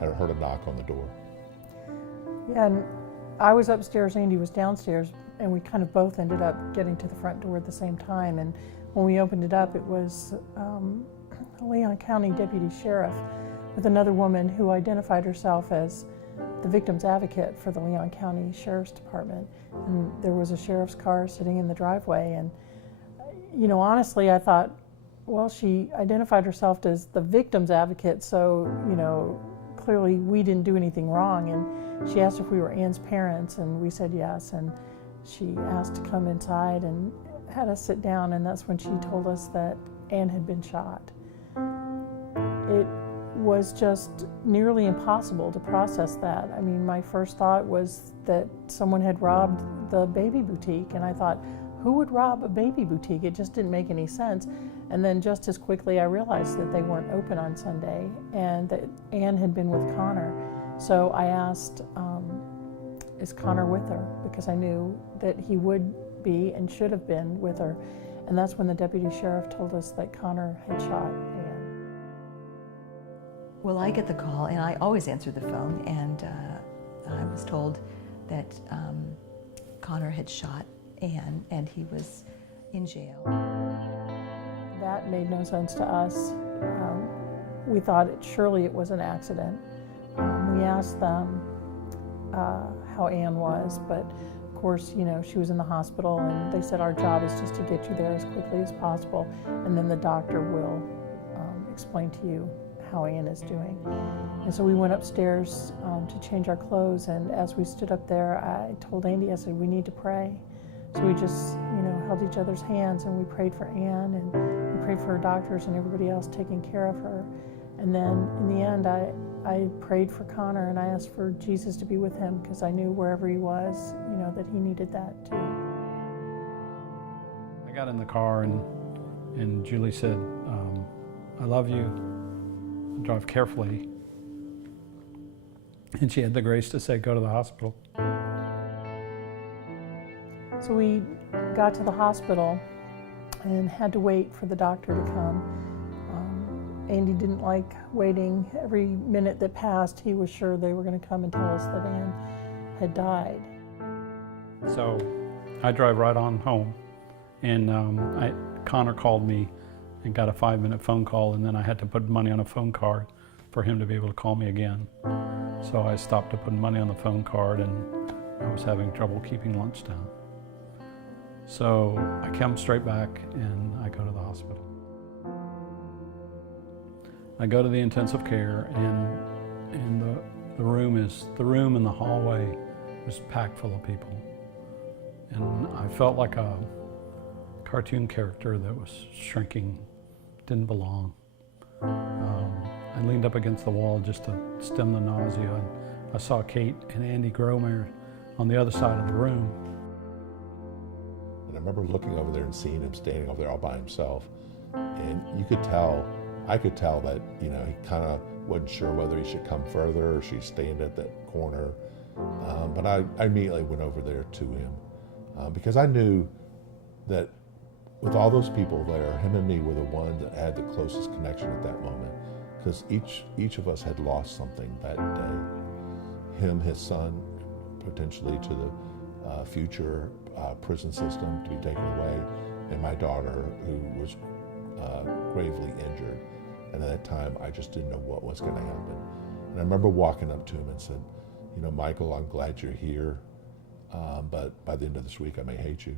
had heard a knock on the door. Yeah, and I was upstairs, Andy was downstairs, and we kind of both ended up getting to the front door at the same time. And when we opened it up, it was a Leon County Deputy Sheriff with another woman who identified herself as the victim's advocate for the Leon County Sheriff's Department. And there was a sheriff's car sitting in the driveway. And, you know, honestly, I thought, well, she identified herself as the victim's advocate, so, you know, clearly we didn't do anything wrong. And she asked if we were Ann's parents, and we said yes. And she asked to come inside and had us sit down, and that's when she told us that Ann had been shot. It was just nearly impossible to process that. I mean, my first thought was that someone had robbed the baby boutique, and I thought, who would rob a baby boutique? It just didn't make any sense. And then just as quickly I realized that they weren't open on Sunday and that Ann had been with Connor. So I asked, is Connor with her? Because I knew that he would be and should have been with her. And that's when the deputy sheriff told us that Connor had shot Ann. Well, I get the call, and I always answer the phone, and I was told that Connor had shot Ann, and he was in jail. That made no sense to us. We thought surely it was an accident. We asked them how Ann was, but of course, you know, she was in the hospital, and they said our job is just to get you there as quickly as possible, and then the doctor will explain to you how Ann is doing. And so we went upstairs to change our clothes, and as we stood up there, I told Andy, I said, we need to pray. So we just, you know, held each other's hands, and we prayed for Ann, and we prayed for her doctors and everybody else taking care of her. And then in the end, I prayed for Connor, and I asked for Jesus to be with him, because I knew wherever he was, you know, that he needed that too. I got in the car, and Julie said, I love you, drive carefully. And she had the grace to say, go to the hospital. So we got to the hospital and had to wait for the doctor to come. Andy didn't like waiting. Every minute that passed, he was sure they were going to come and tell us that Ann had died. So I drive right on home, and Connor called me and got a 5-minute phone call, and then I had to put money on a phone card for him to be able to call me again. So I stopped to put money on the phone card, and I was having trouble keeping lunch down. So I come straight back, and I go to the hospital. I go to the intensive care, and the room in the hallway was packed full of people. And I felt like a cartoon character that was shrinking, didn't belong. I leaned up against the wall just to stem the nausea, and I saw Kate and Andy Gromer on the other side of the room. And I remember looking over there and seeing him standing over there all by himself. And you could tell, I could tell that, you know, he kind of wasn't sure whether he should come further or she'd stand at that corner. But I immediately went over there to him because I knew that with all those people there, him and me were the ones that had the closest connection at that moment, because each of us had lost something that day. Him, his son, potentially to the future prison system to be taken away, and my daughter who was gravely injured. And at that time, I just didn't know what was going to happen. And I remember walking up to him and said, you know, Michael, I'm glad you're here, but by the end of this week, I may hate you.